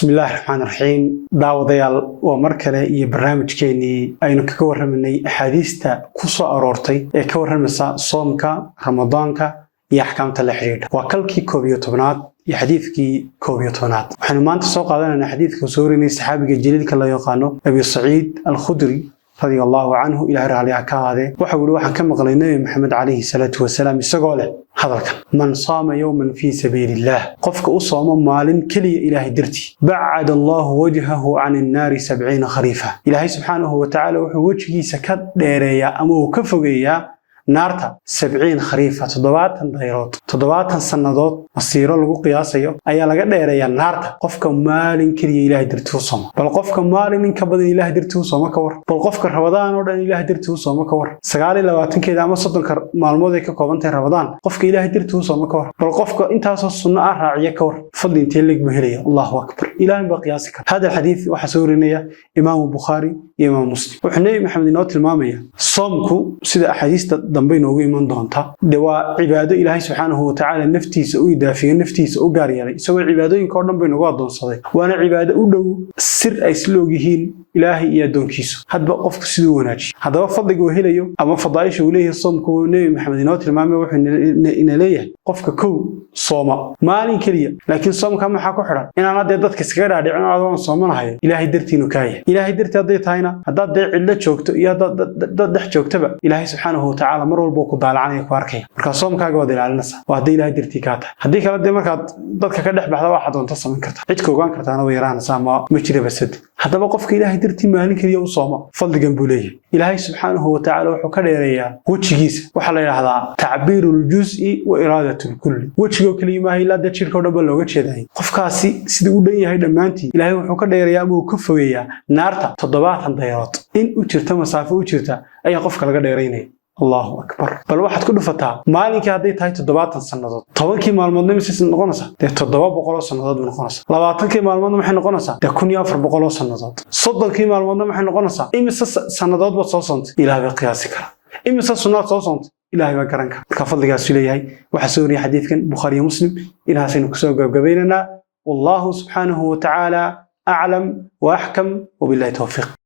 بسم الله الرحمن الرحيم داوديال ومركله iyo barnaamijkeeni aynu ka waraminay axaadiista ku soo aroortay ee ka warameysa soomka ramadaanka iyo ahkaamta la xiriirta waa kalkii 11aad iyo xadiiskii 11aad waxaanu maanta soo qaadanaynaa xadiiska soo warinay saxaabiga jaliilka la yaqaano Abi Saciid al-Khudri رضي الله عنه إلى رعلي عكاده وحول واحد كم قلنا محمد عليه الصلاة والسلام يسقله هذا من صام يوما في سبيل الله قفك أصام مال كلي إلهي درتي بعد الله وجهه عن النار 70 خريفة إلهي سبحانه وتعالى وجهه سكت ديريا أمو كفوجيا نارتا 70 خريفة تضباط سنادات مصيره لغو قياسيو ayaa laga dheereeyaa naarta qofka maalin kaliya ilaahay dirtuu sooma bal qofka maalin in ka badan ilaahay dirtuu sooma ka war bal qofka rabadaan oo dhan ilaahay dirtuu sooma ka war 29 keeda ama 30 maalmood ay ka koobantahay rabadaan qofka ilaahay dirtuu sooma ka war bal qofka intaas oo sunno ah raaciya ka war fadli intee leeg baheliya Allahu akbar ilaahay ba qiyaasi kara hada xadiis waxa soo warinaya Imam Bukhari iyo Imam Muslim wuxuu Maxamed inoo tilmaamaya soomku sida axaadiista dambe inoogu iman doonta waa cibaado ilaahay subhanahu wa ta'ala naftiisa u idaafiyo naftiisa u gaar yeelay isagoo cibaadooyinka oo dhan bay nagu adoonsaday waana cibaado u dhow sir ay isloogyihiin ilaahay iyo adoonkiisa hadba qofku sidoo wanaajiyo hadaba fadliga uu helayo ama fadaaisha uu leeyahay soomku Nabi Maxamed inoo tilmaamay wuxuu ina leeyahay qofka kow sooma maalin kaliya laakiin soomka maxaa ku xiran inaan dadka iskaga dhaadhicin oo soomanahay ilaahay dartiinu kaaya ilaahay dartii haday tahayna hadaad cidla joogto iyo dad dhex joogtaba ilaahay subhanahu wa ta'ala mar walba ku daalacanayo ku arkay marka soomkaaga wada ilaalinaysa waa haday ilaahay dartii ka tahay hadii kala de marka dadka ka dhex baxda waxa doonta samayn kartaa cid ka ogaan kartaana way yaraanaysaa ma jira basad hadaba qofka ilaahay dartii maalin kaliya u sooma fadligan buu leeyahay ilaahay subhanahu wa ta'ala wuxuu ka dheereeyaa wajigiisa waxa la yiraahdaa ta'birul juz'i wa iradatul kulli wajiga kaliya ma ilaa dadka oo dhan looga jeeday qofkaasi sidii u dhan yahay dhamaantii ilaahay wuxuu ka dheereeyaa ama uu ka fogeeyaa naarta 70 daqiiqo in u jirta masaafo u jirta ayaa qofka laga dheereynay Allahu akbar bal waxaad ku dhufataa maalinkii haday tahay 70 sanadood 10kii maalmoodna misii noqonaysa 700 sanadood noqonaysa 20kii maalmoodna maxay noqonaysaa 1400 sanadood 30kii maalmoodna maxay noqonaysaa imisa sanadood ba soo sontay ilaahay qiyaasi kara imisa sunnad soo sontay ilaahay ba garan kara ka fadligaas leeyahay waxa soo wariyay xadiidkan Bukhari iyo Muslim ilaahayna ku soo gabagabeynana wallahu subhanahu wa ta'ala a'lam wa ahkam wa billahi tawfiq